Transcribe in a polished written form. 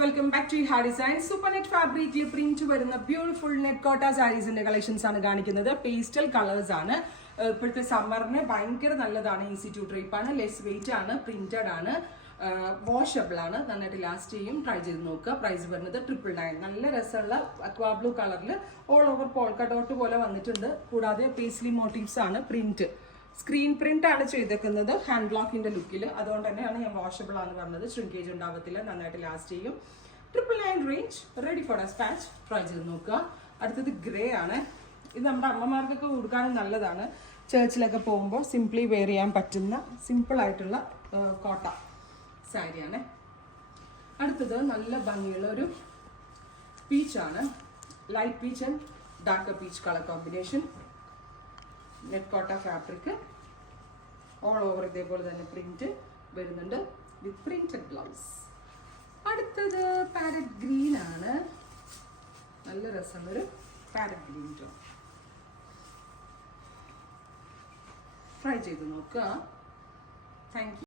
Welcome back to ഹാ design. Super net ഫാബ്രിക്കിൽ print വരുന്ന ബ്യൂട്ടിഫുൾ നെറ്റ് കോട്ട സാരീസിന്റെ കളക്ഷൻസ് ആണ് കാണിക്കുന്നത്. പേസ്റ്റൽ കളേഴ്സ് ആണ്. ഇപ്പോഴത്തെ സമ്മറിന് ഭയങ്കര നല്ലതാണ്. ഈസി ടു ഡ്രൈപ്പ് ആണ്, ലെസ് വെയിറ്റ് ആണ്, പ്രിന്റഡ് ആണ്, വാഷബിൾ ആണ്, നന്നായിട്ട് ലാസ്റ്റ് ചെയ്യും. ട്രൈ ചെയ്ത് നോക്കുക. പ്രൈസ് വരുന്നത് 999. നല്ല രസമുള്ള അക്വാ ബ്ലൂ കളറിൽ ഓൾ ഓവർ പോൾക്ക ഡോട്ട് പോലെ വന്നിട്ടുണ്ട്. കൂടാതെ പേസ്ലി മോട്ടീവ്സ് ആണ്. പ്രിന്റ് സ്ക്രീൻ പ്രിന്റ് ആണ് ചെയ്തേക്കുന്നത്, ഹാൻഡ് ബ്ലോക്കിന്റെ ലുക്കിൽ. അതുകൊണ്ട് തന്നെയാണ് ഞാൻ വാഷബിൾ ആണ് പറഞ്ഞത്. ഷ്രിങ്കേജ് ഉണ്ടാവത്തില്ല, നന്നായിട്ട് ലാസ്റ്റ് ചെയ്യും. 999 range, ready for despatch. Try ചെയ്ത് നോക്കുക. അടുത്തത് ഗ്രേ ആണ്. ഇത് നമ്മുടെ അമ്മമാർക്കൊക്കെ കൊടുക്കാനും നല്ലതാണ്. ചേർച്ചിലൊക്കെ പോകുമ്പോൾ സിംപ്ലി വെയർ ചെയ്യാൻ പറ്റുന്ന സിമ്പിൾ ആയിട്ടുള്ള കോട്ട സാരിയാണ്. അടുത്തത് നല്ല ഭംഗിയുള്ള ഒരു പീച്ചാണ്. Light peach and dark peach colour combination. Net kota fabric all over ഇതേപോലെ തന്നെ പ്രിന്റ് വരുന്നുണ്ട് വിത്ത് പ്രിന്റഡ് ബ്ലൗസ്. അടുത്തത് പാരറ്റ് ഗ്രീൻ ആണ്. നല്ല രസമുള്ളൊരു പാരറ്റ് ഗ്രീൻ ടോൺ. ട്രൈ ചെയ്ത് നോക്കുക. Thank U.